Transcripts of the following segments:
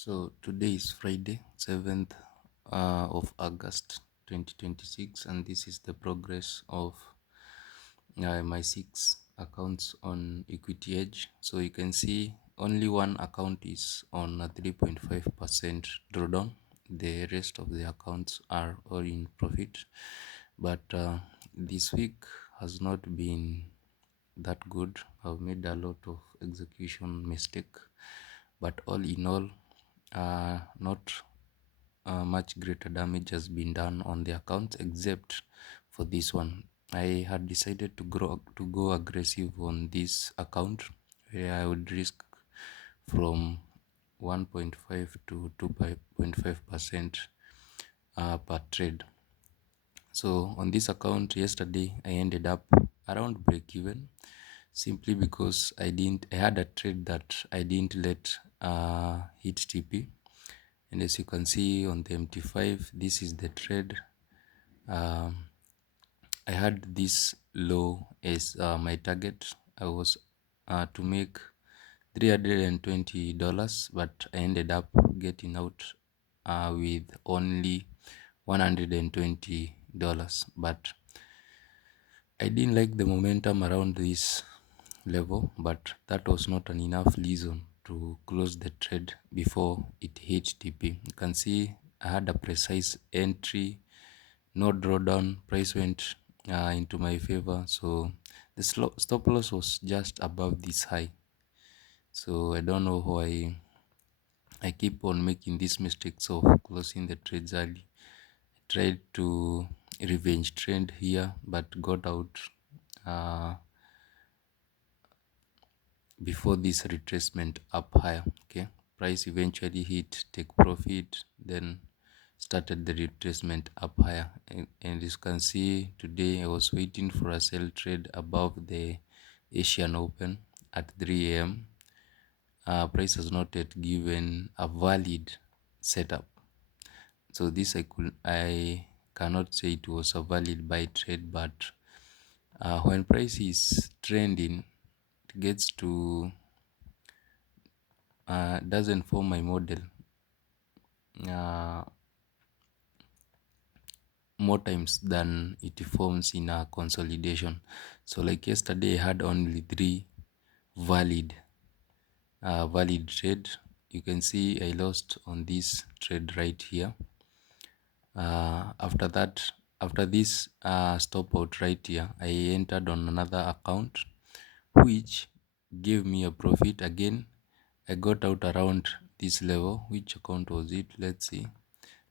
So today is Friday, 7th of August 2026, and this is the progress of my 6 accounts on Equity Edge. So you can see only one account is on a 3.5% drawdown. The rest of the accounts are all in profit, but this week has not been that good. I've made a lot of execution mistake, but all in all, not much greater damage has been done on the account except for this one. I had decided to go aggressive on this account where I would risk from 1.5 to 2.5% per trade. So on this account yesterday I ended up around break even, simply because I had a trade that I didn't let hit TP. And as you can see on the MT5, this is the trade. I had this low as my target. I was to make $320, but I ended up getting out with only $120. But I didn't like the momentum around this level, but that was not an enough reason to close the trade before it hit TP. You can see I had a precise entry, no drawdown, price went into my favor, so the stop loss was just above this high. So I don't know why I keep on making these mistakes of closing the trades early. I tried to revenge trend here, but got out before this retracement up higher. Okay, price eventually hit take profit, then started the retracement up higher, and as you can see today I was waiting for a sell trade above the Asian Open at 3 a.m. Price has not yet given a valid setup, so this I cannot say it was a valid buy trade, but when price is trending, it gets to doesn't form my model more times than it forms in a consolidation. So like yesterday I had only 3 valid trade. You can see I lost on this trade right here. After this stop out right here, I entered on another account which gave me a profit. Again I got out around this level. Which account was it? Let's see.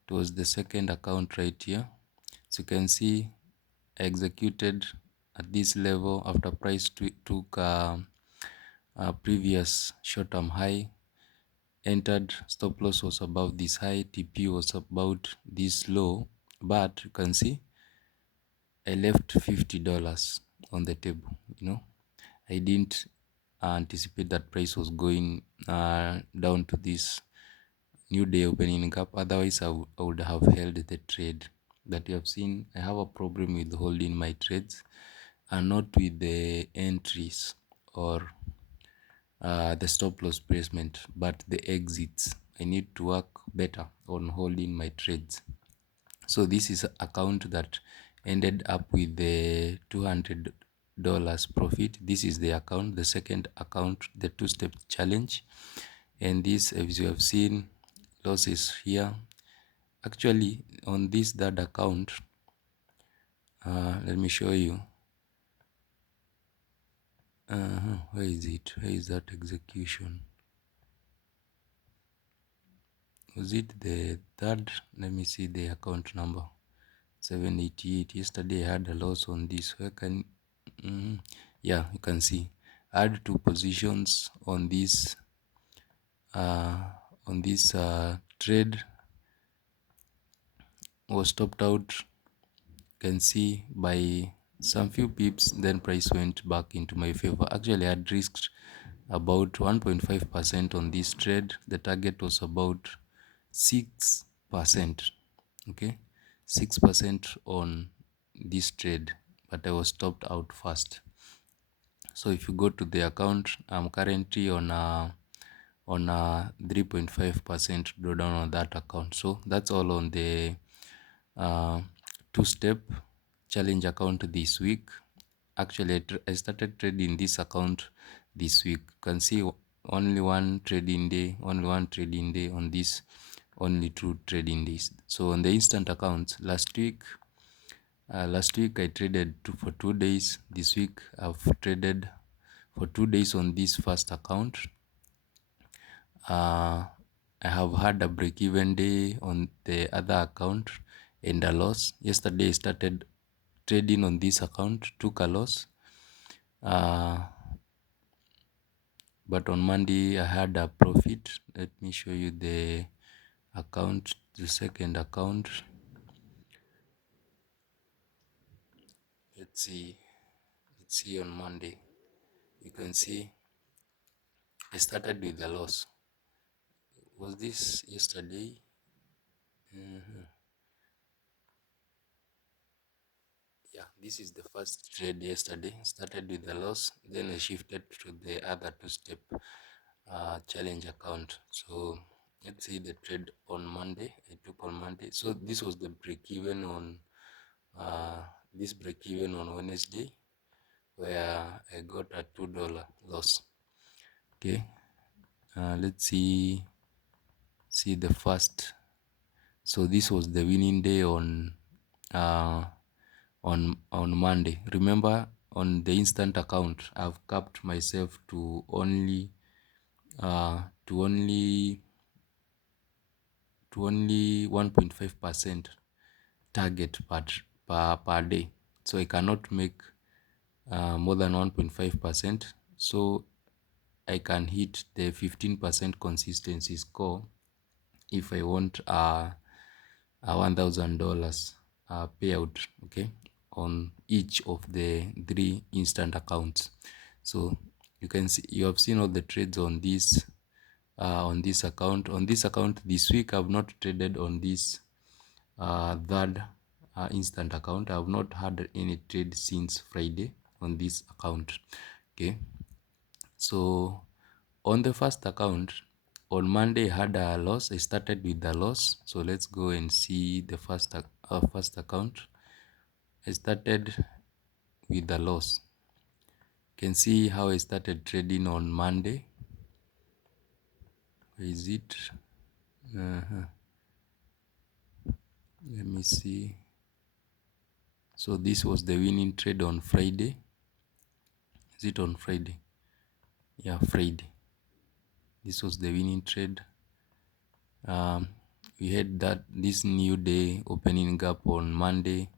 It was the second account right here. So you can see I executed at this level after price took a previous short-term high, entered, stop loss was above this high, TP was about this low, but you can see I left $50 on the table. I didn't anticipate that price was going down to this new day opening up. Otherwise I would have held the trade. That you have seen, I have a problem with holding my trades and not with the entries or the stop loss placement, but the exits. I need to work better on holding my trades. So this is an account that ended up with the $200 profit. This is the account, the second account, the two-step challenge. And this, as you have seen, losses here. Actually on this third account, let me show you. Where is it? Where is that execution? Was it the third? Let me see the account number. 788. Yesterday I had a loss on this. Where can yeah, you can see I had 2 positions on this trade, was stopped out. You can see by some few pips, then price went back into my favor. Actually I had risked about 1.5% on this trade. The target was about 6%. Okay, 6% on this trade, but I was stopped out first. So if you go to the account, I'm currently on on a 3.5% drawdown on that account. So that's all on the uh, two-step challenge account this week. Actually, I started trading this account this week. You can see only one trading day on this, only two trading days. So on the instant accounts, last week I traded for 2 days. This week I've traded for 2 days on this first account. I have had a break-even day on the other account and a loss. Yesterday I started trading on this account, took a loss. But on Monday I had a profit. Let me show you the account, the second account. Let's see on Monday. You can see I started with a loss. Was this yesterday? Yeah, this is the first trade yesterday. Started with a loss, then I shifted to the other two-step challenge account. So let's see the trade on Monday. I took on Monday. So this was the break-even on on Wednesday, where I got a $2 loss. Okay, let's see the first. So this was the winning day on uh, Monday. Remember, on the instant account, I've capped myself to only uh, to only 1.5% target per day. So I cannot make more than 1.5%. So I can hit the 15% consistency score if I want a $1,000 payout, okay, on each of the three instant accounts. So you can see, you have seen all the trades on this account. On this account this week I've not traded on this third instant account. I've not had any trade since Friday on this account. Okay, so on the first account, on Monday I had a loss. I started with the loss. So let's go and see the first account. I started with the loss. You can see how I started trading on Monday. Where is it? Let me see. So this was the winning trade on Friday. Is it on Friday? Yeah, Friday. This was the winning trade. We had this new day opening gap on Monday.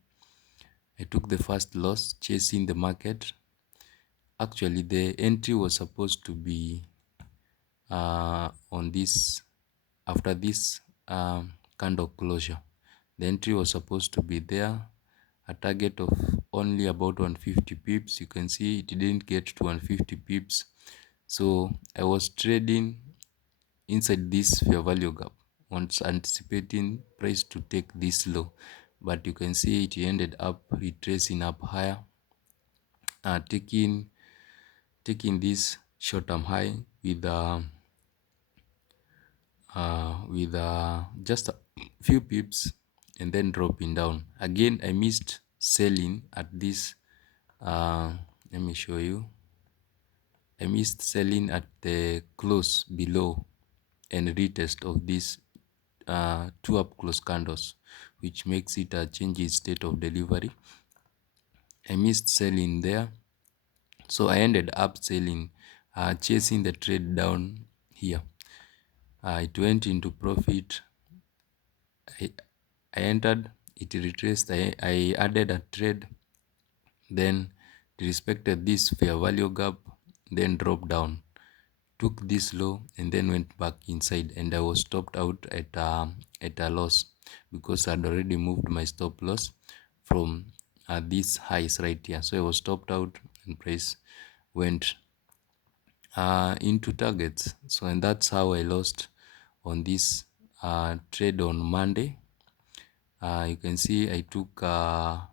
I took the first loss chasing the market. Actually, the entry was supposed to be on this, after this candle closure. The entry was supposed to be there, a target of only about 150 pips. You can see it didn't get to 150 pips. So I was trading inside this fair value gap, once anticipating price to take this low, but you can see it ended up retracing up higher, taking this short-term high with just a few pips and then dropping down. Again, I missed selling at this. Let me show you. I missed selling at the close below and retest of these two up close candles, which makes it a change in state of delivery. I missed selling there, so I ended up selling, chasing the trade down here. It went into profit. I entered, it retraced. I added a trade, then respected this fair value gap, then dropped down, took this low, and then went back inside, and I was stopped out at a loss because I'd already moved my stop loss from these highs right here. So I was stopped out and price went into targets. So, and that's how I lost on this trade on Monday. You can see I took um,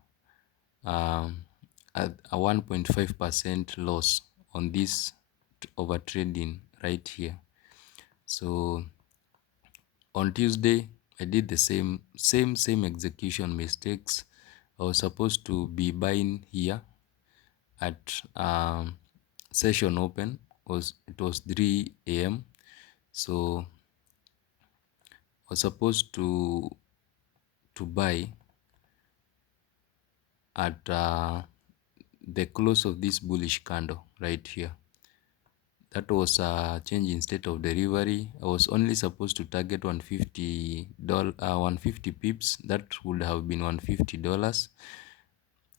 a 1.5% loss on this over trading right here. So on Tuesday, I did the same execution mistakes. I was supposed to be buying here at session open. It was 3 a.m. So I was supposed to buy at the close of this bullish candle right here. That was a change in state of delivery. I was only supposed to target $150, 150 pips. That would have been $150.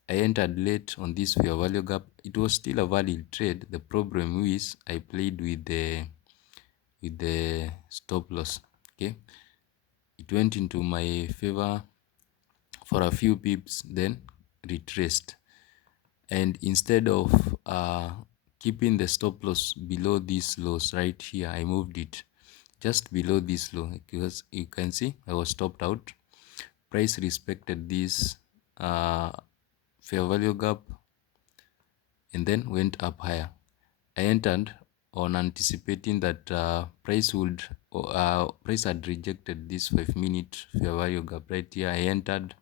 I entered late on this fair value gap. It was still a valid trade. The problem is I played with the stop loss. Okay, it went into my favor for a few pips, then retraced. And instead of keeping the stop loss below these lows right here, I moved it just below this low, because you can see I was stopped out. Price respected this fair value gap and then went up higher. I entered on anticipating that price had rejected this 5-minute fair value gap right here. I entered,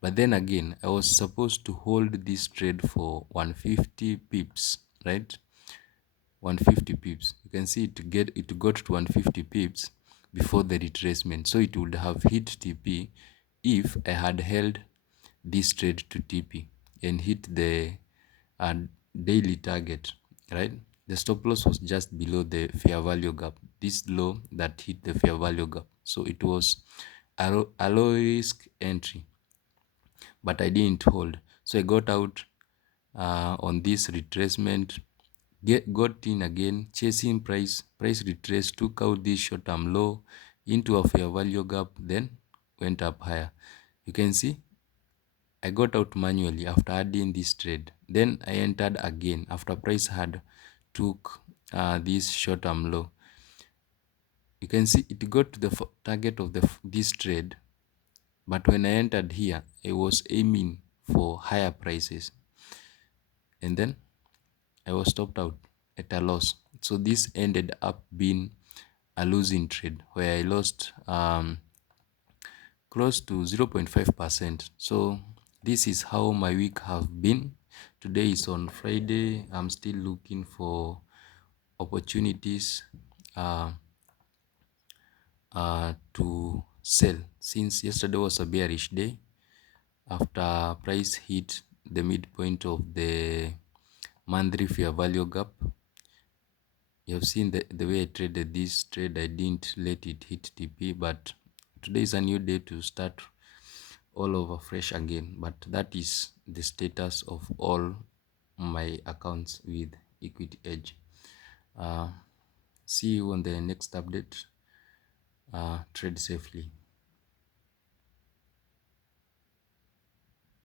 but then again I was supposed to hold this trade for 150 pips, right? 150 pips. You can see it got to 150 pips before the retracement, so it would have hit TP if I had held this trade to TP and hit the uh, daily target, right? The stop loss was just below the fair value gap, this low that hit the fair value gap. So it was a low risk entry, but I didn't hold. So I got out on this retracement, got in again, chasing price retrace, took out this short-term low into a fair value gap, then went up higher. You can see I got out manually after adding this trade. Then I entered again after price had took this short-term low. You can see it got to the target of this trade, but when I entered here, I was aiming for higher prices, and then I was stopped out at a loss. So this ended up being a losing trade where I lost close to 0.5%. So this is how my week have been. Today is on Friday. I'm still looking for opportunities to sell, since yesterday was a bearish day. After price hit the midpoint of the monthly fair value gap, you have seen the way I traded this trade. I didn't let it hit TP, but today is a new day to start all over fresh again. But that is the status of all my accounts with Equity Edge. See you on the next update. Trade safely.